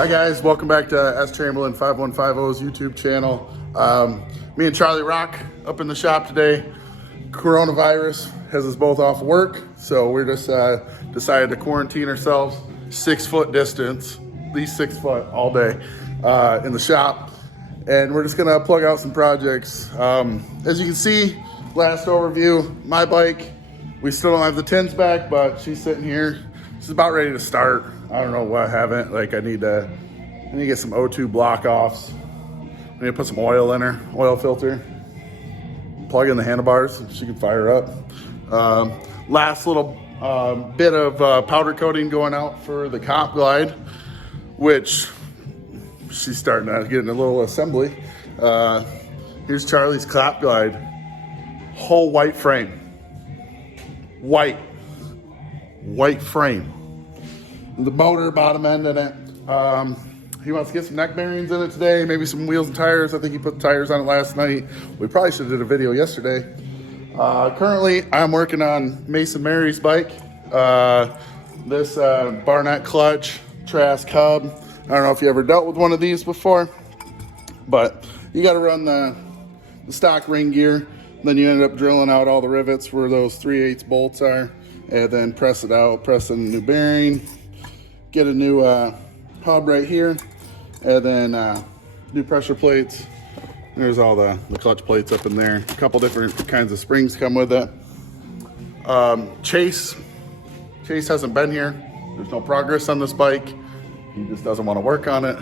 Hi guys, welcome back to S Chamberlain 5150's YouTube channel. Me and Charlie Rock up in the shop today. Coronavirus has us both off work, so we're just decided to quarantine ourselves 6 foot distance, at least 6 foot all day in the shop. And we're just gonna plug out some projects. As you can see, last overview, my bike, we still don't have the tins back, but she's sitting here. She's about ready to start. I don't know what I haven't. Like I need to get some O2 block offs. I need to put some oil in her, oil filter. Plug in the handlebars so she can fire up. Last little bit of powder coating going out for the Cop Glide, which she's starting to get in a little assembly. Here's Charlie's Cop Glide. Whole white frame. White frame. The motor bottom end in it. He wants to get some neck bearings in it today, maybe some wheels and tires. I think he put the tires on it last night. We probably should have did a video yesterday. Currently, I'm working on Mason Mary's bike. This Barnett clutch, Trask hub. I don't know if you ever dealt with one of these before, but you got to run the stock ring gear. Then you end up drilling out all the rivets where those 3/8 bolts are, and then press it out, press in a new bearing, get a new hub right here, and then new pressure plates. There's all the clutch plates up in there. A couple different kinds of springs come with it. Chase hasn't been here. There's no progress on this bike. He just doesn't want to work on it.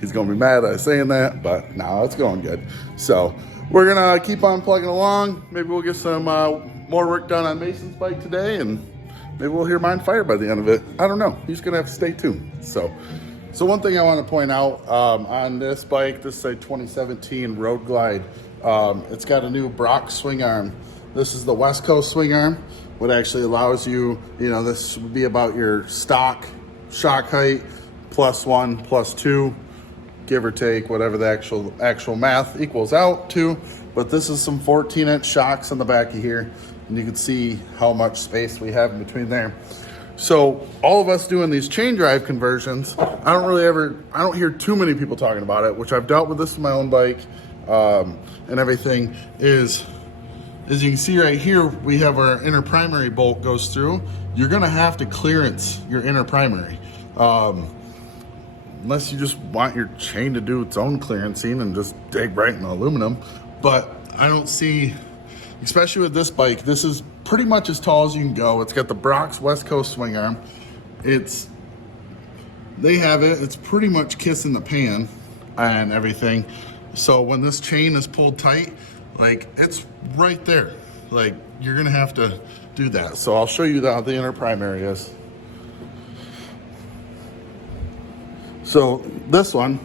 He's gonna be mad at saying that, but no, it's going good. So we're gonna keep on plugging along. Maybe we'll get some more work done on Mason's bike today, and maybe we'll hear mine fire by the end of it. I don't know. You're just gonna have to stay tuned. So one thing I want to point out on this bike, this is a 2017 Road Glide. It's got a new Brock swing arm. This is the West Coast swing arm, what actually allows you, this would be about your stock shock height, +1, +2, give or take, whatever the actual math equals out to. But this is some 14-inch shocks on the back of here, and you can see how much space we have in between there. So all of us doing these chain drive conversions, I don't hear too many people talking about it, which I've dealt with this with my own bike and everything, is as you can see right here, we have our inner primary bolt goes through. You're gonna have to clearance your inner primary. Unless you just want your chain to do its own clearancing and just dig right in the aluminum. But I don't see, especially with this bike, this is pretty much as tall as you can go. It's got the Brock's West Coast swing arm. They have it, it's pretty much kissing the pan and everything. So when this chain is pulled tight, like it's right there. Like you're gonna have to do that. So I'll show you how the inner primary is. So this one,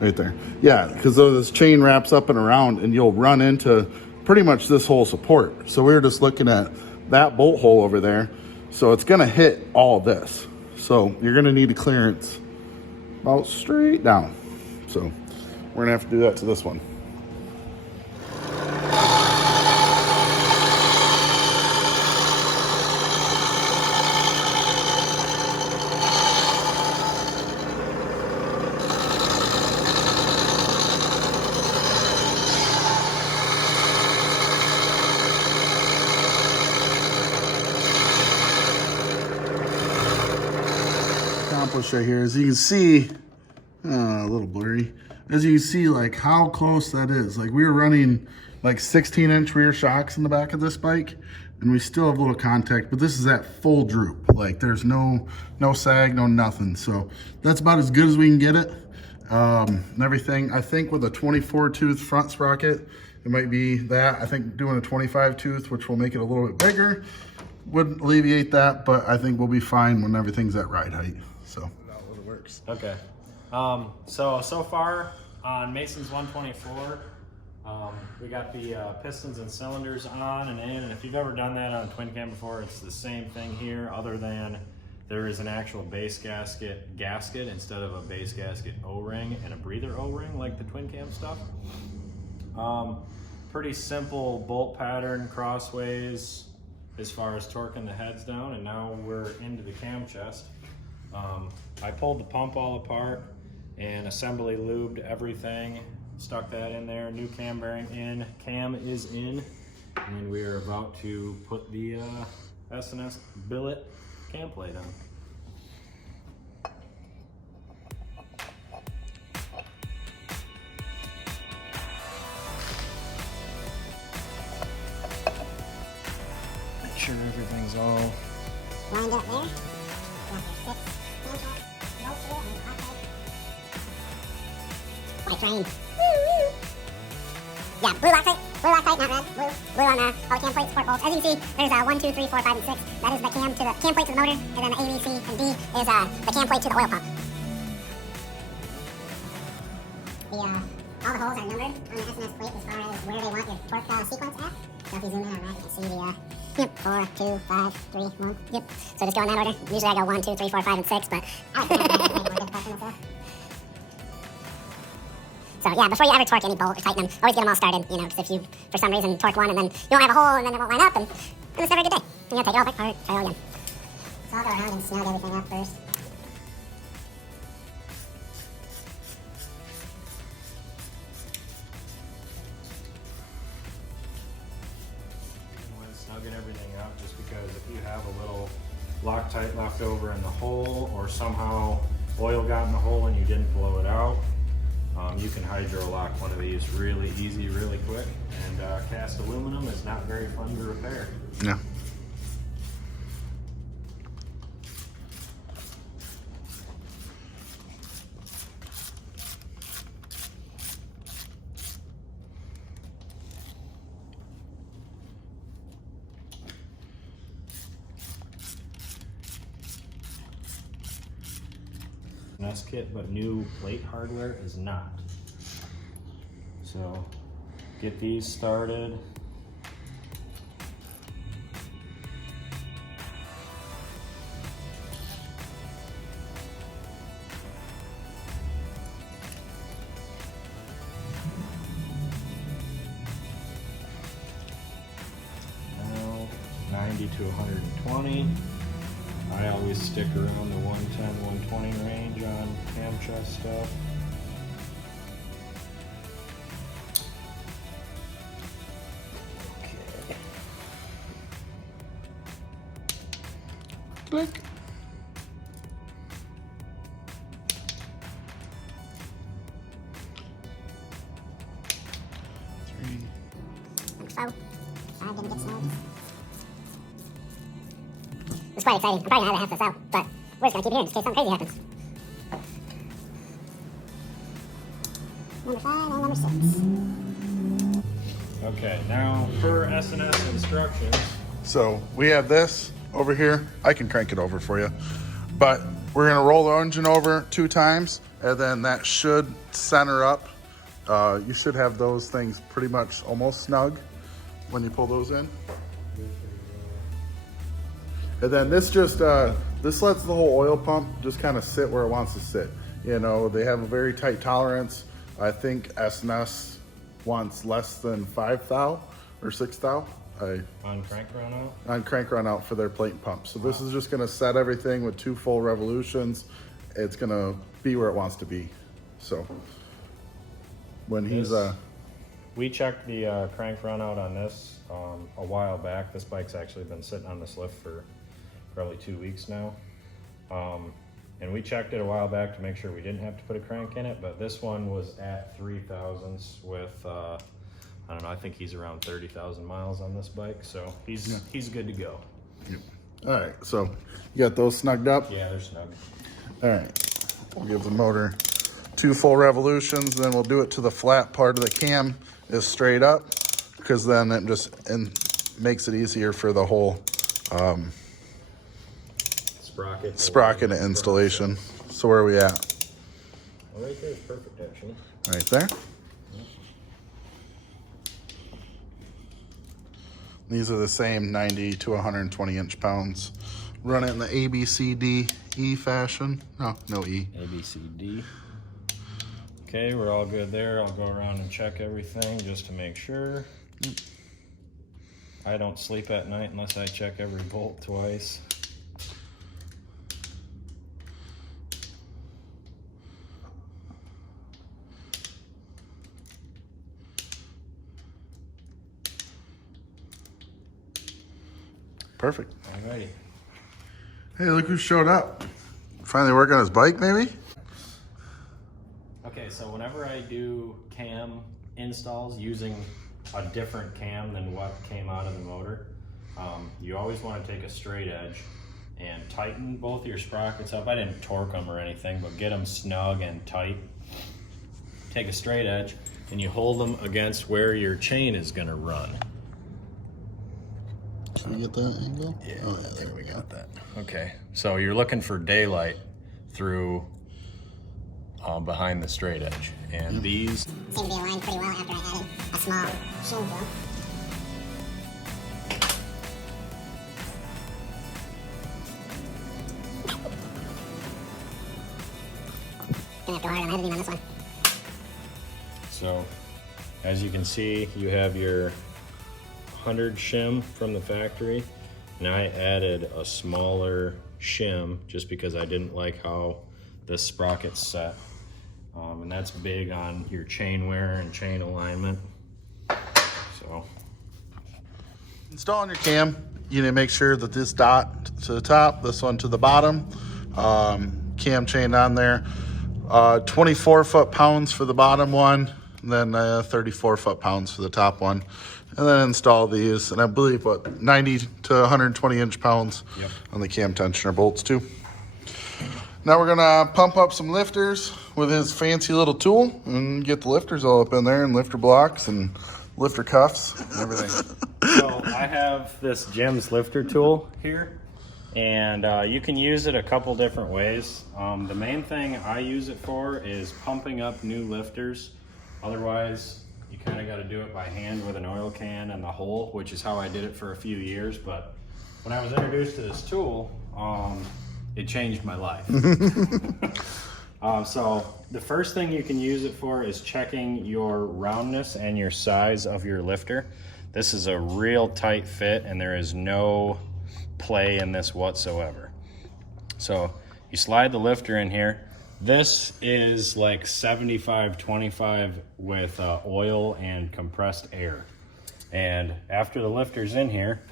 right there. Yeah, because this chain wraps up and around and you'll run into pretty much this whole support. So we were just looking at that bolt hole over there. So it's gonna hit all this. So you're gonna need a clearance about straight down. So we're gonna have to do that to this one. Right here, as you can see, a little blurry, as you can see, like how close that is. Like we were running like 16-inch rear shocks in the back of this bike, and we still have a little contact, but this is at full droop. Like there's no sag, no nothing. So that's about as good as we can get it. And everything, I think with a 24 tooth front sprocket, it might be that. I think doing a 25 tooth, which will make it a little bit bigger, would alleviate that, but I think we'll be fine when everything's at ride height. So it works. Okay. So far on Mason's 124, we got the pistons and cylinders on and in, and if you've ever done that on a twin cam before, it's the same thing here, other than there is an actual base gasket instead of a base gasket O-ring and a breather O-ring like the twin cam stuff. Pretty simple bolt pattern crossways as far as torquing the heads down, and now we're into the cam chest. I pulled the pump all apart and assembly lubed everything, stuck that in there, new cam bearing in, cam is in, and we are about to put the S&S billet cam plate on. Make sure everything's all lined up there. Got your 6 hand track bolts here and hot tape. White train. Yeah, blue Loctite, not red. Blue on all the cam plate support bolts. As you can see, there's 1, 2, 3, 4, 5, and 6. That is the cam plate to the motor, and then the A, B, C, and D is the cam plate to the oil pump. All the holes are numbered on the S&S plate as far as where they want your torque sequence at. So if you zoom in on that, you can see the 4, 2, 5, 3, 1. Yep. So just go in that order. Usually I go 1, 2, 3, 4, 5, and 6, but I like to have that more difficult for myself. So yeah, before you ever torque any bolt or tighten them, always get them all started. You know, because if you, for some reason, torque one and then you won't have a hole and then it won't line up, and it's never a good day. You gotta take it all apart, try it all again. So I'll go around and snug everything up first. When snugging everything up, just because if you have a little Loctite left over in the hole, or somehow oil got in the hole and you didn't blow it out, you can hydro lock one of these really easy, really quick, and cast aluminum is not very fun to repair. Yeah. S kit, but new plate hardware is not. So get these started. Now 90 to 120. I always stick around the 110, 120 range on cam truss stuff. Okay. Click. Three. Like so. 5 didn't get snagged. It's quite exciting. I'm probably gonna have to half this out, but we're just gonna keep it here in case something crazy happens. Number 5 and number 6. Okay, now per S&S instructions. So we have this over here. I can crank it over for you, but we're gonna roll the engine over 2 times, and then that should center up. You should have those things pretty much almost snug when you pull those in. And then this just, this lets the whole oil pump just kind of sit where it wants to sit. You know, they have a very tight tolerance. I think S&S wants less than 5 thou or 6 thou. On crank run out? On crank run out for their plate and pump. So this is just gonna set everything with 2 full revolutions. It's gonna be where it wants to be. So when he's, we checked the crank run out on this a while back. This bike's actually been sitting on this lift for probably 2 weeks now. And we checked it a while back to make sure we didn't have to put a crank in it, but this one was at 3 thousandths with, I don't know, I think he's around 30,000 miles on this bike, so he's good to go. yep. All right, so you got those snugged up? Yeah, they're snug. All right, we'll give the motor 2 full revolutions, then we'll do it to the flat part of the cam is straight up, because then it just makes it easier for the whole sprocket installation. So where are we at? Well, right there is perfect, actually. Right there. These are the same 90 to 120 inch-pounds. Run it in the A, B, C, D, E fashion. No E. A, B, C, D. Okay, we're all good there. I'll go around and check everything just to make sure. I don't sleep at night unless I check every bolt twice. Perfect. Alrighty. Hey, look who showed up. Finally working on his bike, maybe? Okay, so whenever I do cam installs using a different cam than what came out of the motor, you always want to take a straight edge and tighten both your sprockets up. I didn't torque them or anything, but get them snug and tight. Take a straight edge and you hold them against where your chain is going to run. Can we get that angle? Yeah, oh, yeah, there we got that. Okay, so you're looking for daylight through behind the straight edge, and these seem to be aligned pretty well after I added a small shim to them. Gonna have to hard on editing on this one. So, as you can see, you have your 100 shim from the factory, and I added a smaller shim just because I didn't like how this sprocket's set. And that's big on your chain wear and chain alignment. So, installing your cam, you need to make sure that this dot to the top, this one to the bottom, cam chain on there. 24 foot-pounds for the bottom one, and then 34 foot-pounds for the top one. And then install these, and I believe, 90 to 120 inch-pounds on the cam tensioner bolts too. Now we're gonna pump up some lifters with his fancy little tool and get the lifters all up in there, and lifter blocks and lifter cuffs and everything. So I have this Jim's lifter tool here, and you can use it a couple different ways. The main thing I use it for is pumping up new lifters. Otherwise, you kind of got to do it by hand with an oil can and the hole, which is how I did it for a few years. But when I was introduced to this tool, it changed my life. So the first thing you can use it for is checking your roundness and your size of your lifter. This is a real tight fit, and there is no play in this whatsoever. So you slide the lifter in here. This is like 75-25 with oil and compressed air. And after the lifter's in here,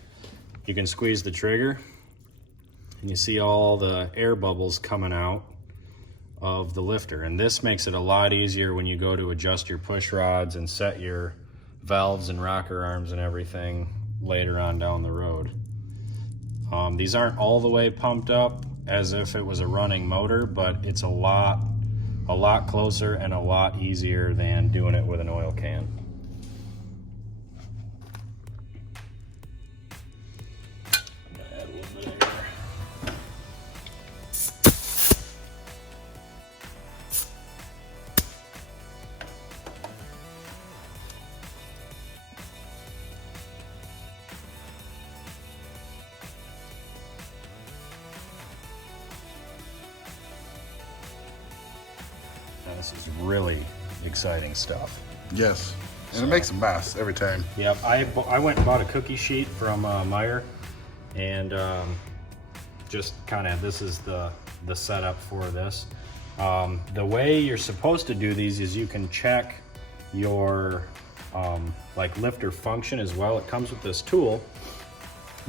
you can squeeze the trigger, and you see all the air bubbles coming out of the lifter. And this makes it a lot easier when you go to adjust your push rods and set your valves and rocker arms and everything later on down the road. These aren't all the way pumped up as if it was a running motor, but it's a lot closer and a lot easier than doing it with an oil can. I'm gonna add a little bit of air. Now this is really exciting stuff. Yes, and it makes a mess every time. Yep, I went and bought a cookie sheet from Meyer, and just kind of, this is the setup for this. The way you're supposed to do these is you can check your like lifter function as well. It comes with this tool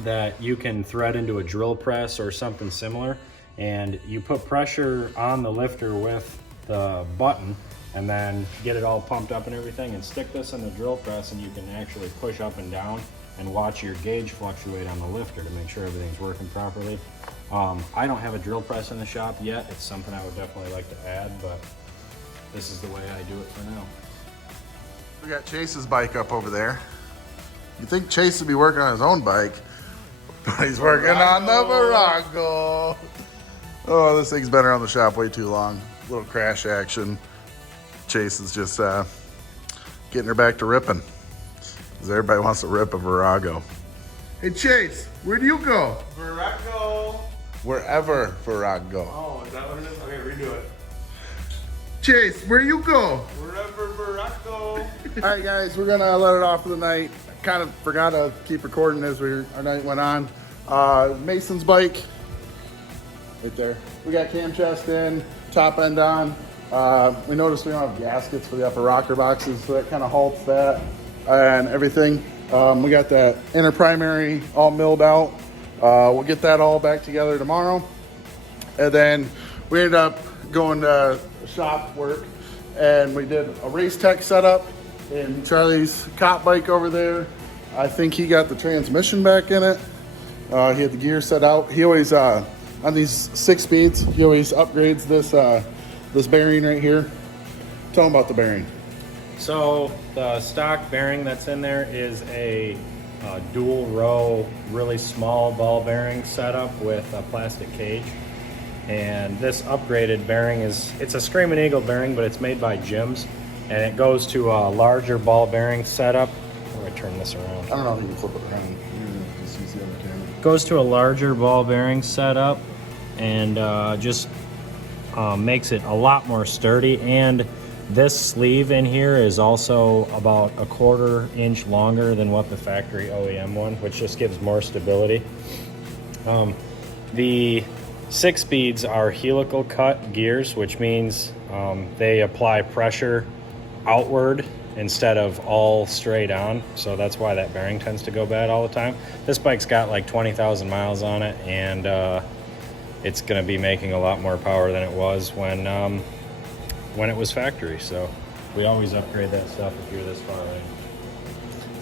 that you can thread into a drill press or something similar, and you put pressure on the lifter with the button and then get it all pumped up and everything, and stick this in the drill press, and you can actually push up and down and watch your gauge fluctuate on the lifter to make sure everything's working properly. I don't have a drill press in the shop yet. It's something I would definitely like to add, but this is the way I do it for now. We got Chase's bike up over there. You think Chase would be working on his own bike, but he's working on the Virago. Oh, this thing's been around the shop way too long. Little crash action. Chase is just getting her back to ripping, because everybody wants to rip a Virago. Hey Chase, where do you go? Virago. Wherever Virago. Oh, is that what it is? Okay, redo it. Chase, where you go? Wherever Virago. All right, guys, we're gonna let it off for the night. I kind of forgot to keep recording as our night went on. Mason's bike, right there. We got cam chest in, top end on. We noticed we don't have gaskets for the upper rocker boxes, so that kind of halts that and everything. We got that inner primary all milled out. We'll get that all back together tomorrow. And then we ended up going to shop work, and we did a race tech setup in Charlie's cop bike over there. I think he got the transmission back in it. He had the gear set out. He always, on these 6 speeds, he always upgrades this bearing right here. Tell him about the bearing. So the stock bearing that's in there is a dual row, really small ball bearing setup with a plastic cage. And this upgraded bearing it's a Screaming Eagle bearing, but it's made by Jim's, and it goes to a larger ball bearing setup. Where do I turn this around? I don't know if you can flip it around. Just use the other camera. Goes to a larger ball bearing setup, and just makes it a lot more sturdy. And this sleeve in here is also about a 1/4 inch longer than what the factory OEM one, which just gives more stability. The 6 speeds are helical cut gears, which means they apply pressure outward instead of all straight on. So that's why that bearing tends to go bad all the time. This bike's got like 20,000 miles on it, and it's going to be making a lot more power than it was when it was factory. So we always upgrade that stuff if you're this far in.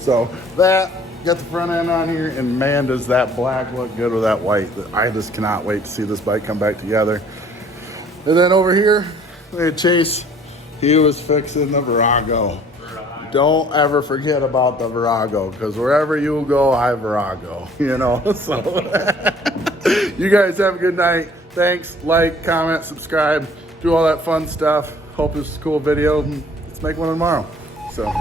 So that, got the front end on here, and man, does that black look good with that white. I just cannot wait to see this bike come back together. And then over here, we had Chase. He was fixing the Virago. Don't ever forget about the Virago, because wherever you go, I Virago, you know. So you guys have a good night. Thanks, like, comment, subscribe, do all that fun stuff. Hope this is a cool video. Let's make one tomorrow. So.